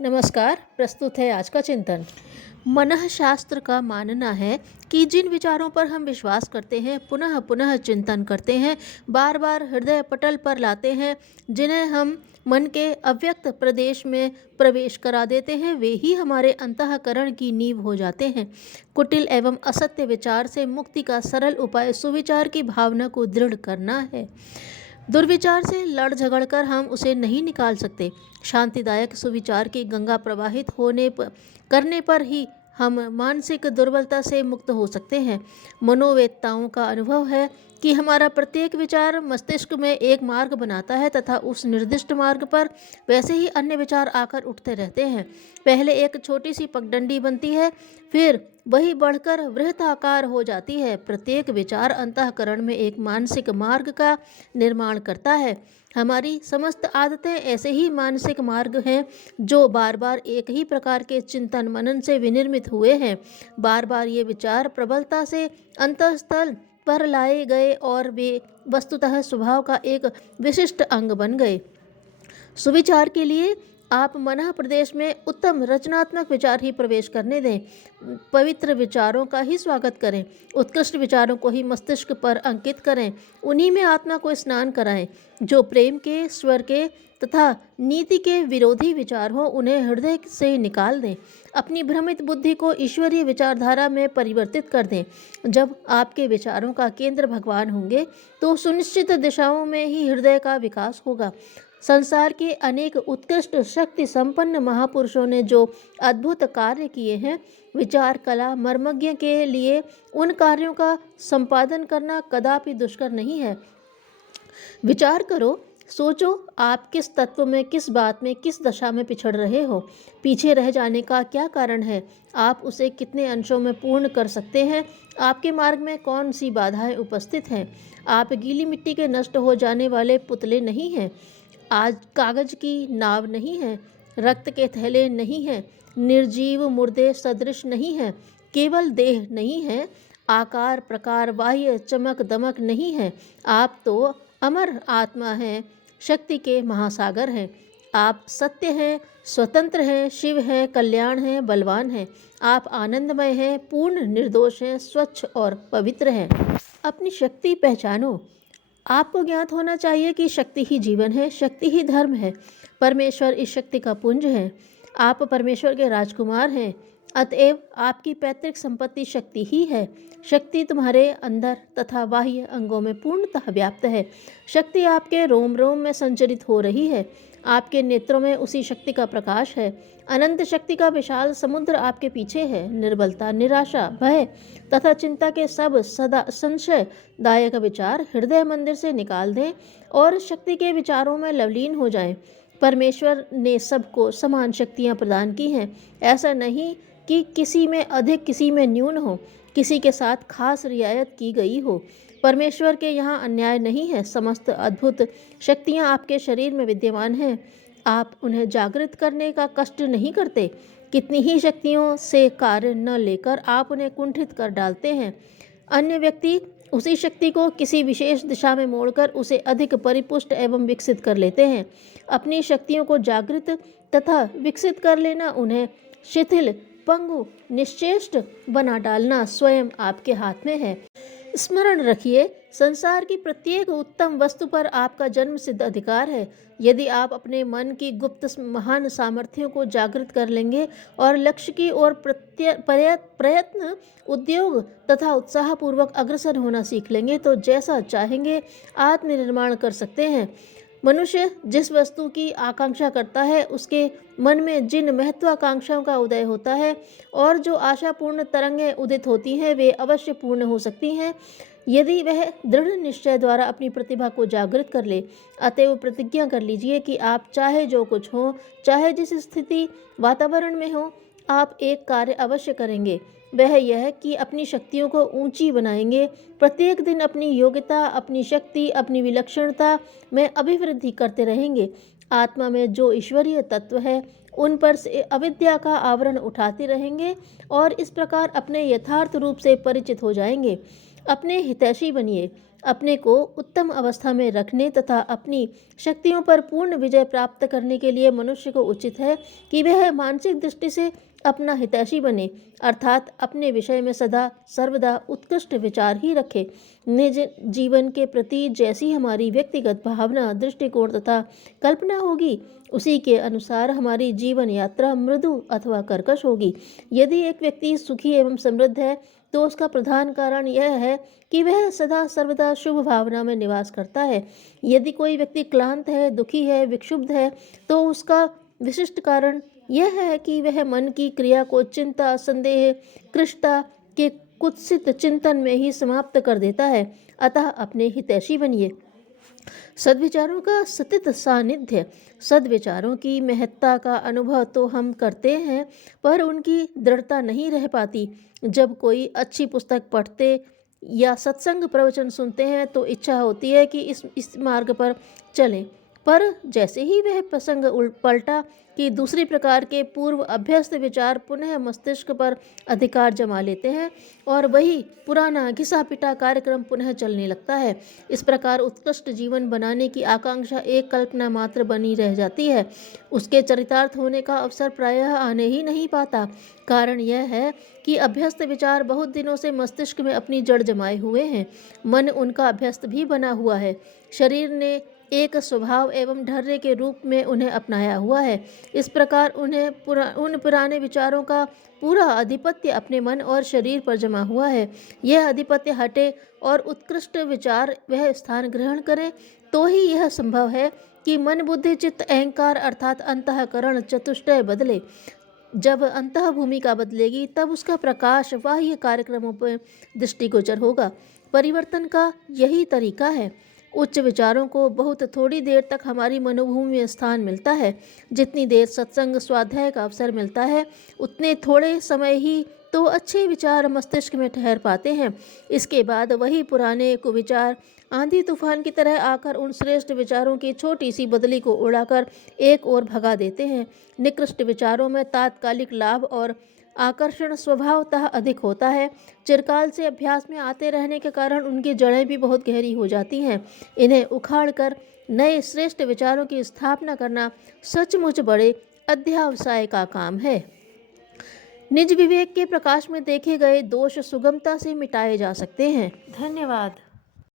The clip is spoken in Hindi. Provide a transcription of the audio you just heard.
नमस्कार। प्रस्तुत है आज का चिंतन। मनः शास्त्र का मानना है कि जिन विचारों पर हम विश्वास करते हैं, पुनः पुनः चिंतन करते हैं, बार बार हृदय पटल पर लाते हैं, जिन्हें हम मन के अव्यक्त प्रदेश में प्रवेश करा देते हैं, वे ही हमारे अंतःकरण की नींव हो जाते हैं। कुटिल एवं असत्य विचार से मुक्ति का सरल उपाय सुविचार की भावना को दृढ़ करना है। दुर्विचार से लड़ झगड़ कर हम उसे नहीं निकाल सकते। शांतिदायक सुविचार की गंगा प्रवाहित करने पर ही हम मानसिक दुर्बलता से मुक्त हो सकते हैं। मनोवेत्ताओं का अनुभव है कि हमारा प्रत्येक विचार मस्तिष्क में एक मार्ग बनाता है तथा उस निर्दिष्ट मार्ग पर वैसे ही अन्य विचार आकर उठते रहते हैं। पहले एक छोटी सी पगडंडी बनती है, फिर वही बढ़कर वृहताकार हो जाती है। प्रत्येक विचार अंतःकरण में एक मानसिक मार्ग का निर्माण करता है। हमारी समस्त आदतें ऐसे ही मानसिक मार्ग हैं जो बार बार एक ही प्रकार के चिंतन मनन से विनिर्मित हुए हैं। बार बार ये विचार प्रबलता से अंतःस्थल पर लाए गए और वे वस्तुतः स्वभाव का एक विशिष्ट अंग बन गए। सुविचार के लिए आप मनः प्रदेश में उत्तम रचनात्मक विचार ही प्रवेश करने दें। पवित्र विचारों का ही स्वागत करें। उत्कृष्ट विचारों को ही मस्तिष्क पर अंकित करें। उन्हीं में आत्मा को स्नान कराएं। जो प्रेम के, स्वर के तथा नीति के विरोधी विचार हो, उन्हें हृदय से निकाल दें। अपनी भ्रमित बुद्धि को ईश्वरीय विचारधारा में परिवर्तित कर दें। जब आपके विचारों का केंद्र भगवान होंगे तो सुनिश्चित दिशाओं में ही हृदय का विकास होगा। संसार के अनेक उत्कृष्ट शक्ति संपन्न महापुरुषों ने जो अद्भुत कार्य किए हैं, विचार कला मर्मज्ञ के लिए उन कार्यों का संपादन करना कदापि दुष्कर नहीं है। विचार करो, सोचो, आप किस तत्व में, किस बात में, किस दशा में पिछड़ रहे हो। पीछे रह जाने का क्या कारण है? आप उसे कितने अंशों में पूर्ण कर सकते हैं? आपके मार्ग में कौन सी बाधाएं उपस्थित हैं? आप गीली मिट्टी के नष्ट हो जाने वाले पुतले नहीं हैं। आज कागज की नाव नहीं है, रक्त के थैले नहीं हैं, निर्जीव मुर्दे सदृश नहीं है, केवल देह नहीं है, आकार प्रकार बाह्य चमक दमक नहीं है। आप तो अमर आत्मा हैं, शक्ति के महासागर हैं। आप सत्य हैं, स्वतंत्र हैं, शिव हैं, कल्याण हैं, बलवान हैं। आप आनंदमय हैं, पूर्ण निर्दोष हैं, स्वच्छ और पवित्र हैं। अपनी शक्ति पहचानो। आपको ज्ञात होना चाहिए कि शक्ति ही जीवन है, शक्ति ही धर्म है। परमेश्वर इस शक्ति का पुंज है। आप परमेश्वर के राजकुमार हैं, अतएव आपकी पैतृक संपत्ति शक्ति ही है। शक्ति तुम्हारे अंदर तथा बाह्य अंगों में पूर्णतः व्याप्त है। शक्ति आपके रोम रोम में संचरित हो रही है। आपके नेत्रों में उसी शक्ति का प्रकाश है। अनंत शक्ति का विशाल समुद्र आपके पीछे है। निर्बलता, निराशा, भय तथा चिंता के सब सदा संशयदायक विचार हृदय मंदिर से निकाल दें और शक्ति के विचारों में लवलीन हो जाएं। परमेश्वर ने सबको समान शक्तियां प्रदान की हैं। ऐसा नहीं कि किसी में अधिक, किसी में न्यून हो, किसी के साथ खास रियायत की गई हो। परमेश्वर के यहाँ अन्याय नहीं है। समस्त अद्भुत शक्तियाँ आपके शरीर में विद्यमान हैं। आप उन्हें जागृत करने का कष्ट नहीं करते। कितनी ही शक्तियों से कार्य न लेकर आप उन्हें कुंठित कर डालते हैं। अन्य व्यक्ति उसी शक्ति को किसी विशेष दिशा में मोड़कर उसे अधिक परिपुष्ट एवं विकसित कर लेते हैं। अपनी शक्तियों को जागृत तथा विकसित कर लेना, उन्हें शिथिल, पंगु, निश्चेष्ट बना डालना स्वयं आपके हाथ में है। स्मरण रखिए, संसार की प्रत्येक उत्तम वस्तु पर आपका जन्म सिद्ध अधिकार है। यदि आप अपने मन की गुप्त महान सामर्थ्यों को जागृत कर लेंगे और लक्ष्य की ओर प्रयत्न, उद्योग तथा उत्साहपूर्वक अग्रसर होना सीख लेंगे तो जैसा चाहेंगे आत्मनिर्माण कर सकते हैं। मनुष्य जिस वस्तु की आकांक्षा करता है, उसके मन में जिन महत्वाकांक्षाओं का उदय होता है और जो आशापूर्ण तरंगें उदित होती हैं, वे अवश्य पूर्ण हो सकती हैं यदि वह दृढ़ निश्चय द्वारा अपनी प्रतिभा को जागृत कर ले। अतएव प्रतिज्ञा कर लीजिए कि आप चाहे जो कुछ हो, चाहे जिस स्थिति वातावरण में हो, आप एक कार्य अवश्य करेंगे। वह यह कि अपनी शक्तियों को ऊंची बनाएंगे। प्रत्येक दिन अपनी योग्यता, अपनी शक्ति, अपनी विलक्षणता में अभिवृद्धि करते रहेंगे। आत्मा में जो ईश्वरीय तत्व है, उन पर से अविद्या का आवरण उठाते रहेंगे और इस प्रकार अपने यथार्थ रूप से परिचित हो जाएंगे। अपने हितैषी बनिए। अपने को उत्तम अवस्था में रखने तथा अपनी शक्तियों पर पूर्ण विजय प्राप्त करने के लिए मनुष्य को उचित है कि वह मानसिक दृष्टि से अपना हितैषी बने, अर्थात अपने विषय में सदा सर्वदा उत्कृष्ट विचार ही रखे। निज जीवन के प्रति जैसी हमारी व्यक्तिगत भावना, दृष्टिकोण तथा कल्पना होगी, उसी के अनुसार हमारी जीवन यात्रा मृदु अथवा कर्कश होगी। यदि एक व्यक्ति सुखी एवं समृद्ध है तो उसका प्रधान कारण यह है कि वह सदा सर्वदा शुभ भावना में निवास करता है। यदि कोई व्यक्ति क्लांत है, दुखी है, विक्षुब्ध है, तो उसका विशिष्ट कारण यह है कि वह मन की क्रिया को चिंता, संदेह, कृष्णता के कुत्सित चिंतन में ही समाप्त कर देता है। अतः अपने हितैषी बनिए। सद्विचारों का सतत सानिध्य। सद्विचारों की महत्ता का अनुभव तो हम करते हैं, पर उनकी दृढ़ता नहीं रह पाती। जब कोई अच्छी पुस्तक पढ़ते या सत्संग प्रवचन सुनते हैं तो इच्छा होती है कि इस मार्ग पर चलें, पर जैसे ही वह प्रसंग पलटा कि दूसरी प्रकार के पूर्व अभ्यस्त विचार पुनः मस्तिष्क पर अधिकार जमा लेते हैं और वही पुराना घिसा पिटा कार्यक्रम पुनः चलने लगता है। इस प्रकार उत्कृष्ट जीवन बनाने की आकांक्षा एक कल्पना मात्र बनी रह जाती है। उसके चरितार्थ होने का अवसर प्रायः आने ही नहीं पाता। कारण यह है कि अभ्यस्त विचार बहुत दिनों से मस्तिष्क में अपनी जड़ जमाए हुए हैं। मन उनका अभ्यस्त भी बना हुआ है। शरीर ने एक स्वभाव एवं ढर्रे के रूप में उन्हें अपनाया हुआ है। इस प्रकार उन पुराने विचारों का पूरा आधिपत्य अपने मन और शरीर पर जमा हुआ है। यह आधिपत्य हटे और उत्कृष्ट विचार वह स्थान ग्रहण करें तो ही यह संभव है कि मन, बुद्धि, चित्त, अहंकार अर्थात अंतःकरण चतुष्टय बदले। जब अंतः भूमिका बदलेगी तब उसका प्रकाश बाह्य कार्यक्रमों पर दृष्टिगोचर होगा। परिवर्तन का यही तरीका है। उच्च विचारों को बहुत थोड़ी देर तक हमारी मनोभूमि में स्थान मिलता है। जितनी देर सत्संग स्वाध्याय का अवसर मिलता है, उतने थोड़े समय ही तो अच्छे विचार मस्तिष्क में ठहर पाते हैं। इसके बाद वही पुराने कुविचार आंधी तूफान की तरह आकर उन श्रेष्ठ विचारों की छोटी सी बदली को उड़ाकर एक ओर भगा देते हैं। निकृष्ट विचारों में तात्कालिक लाभ और आकर्षण स्वभावतः अधिक होता है। चिरकाल से अभ्यास में आते रहने के कारण उनकी जड़ें भी बहुत गहरी हो जाती हैं। इन्हें उखाड़कर नए श्रेष्ठ विचारों की स्थापना करना सचमुच बड़े अध्यवसाय का काम है। निज विवेक के प्रकाश में देखे गए दोष सुगमता से मिटाए जा सकते हैं। धन्यवाद।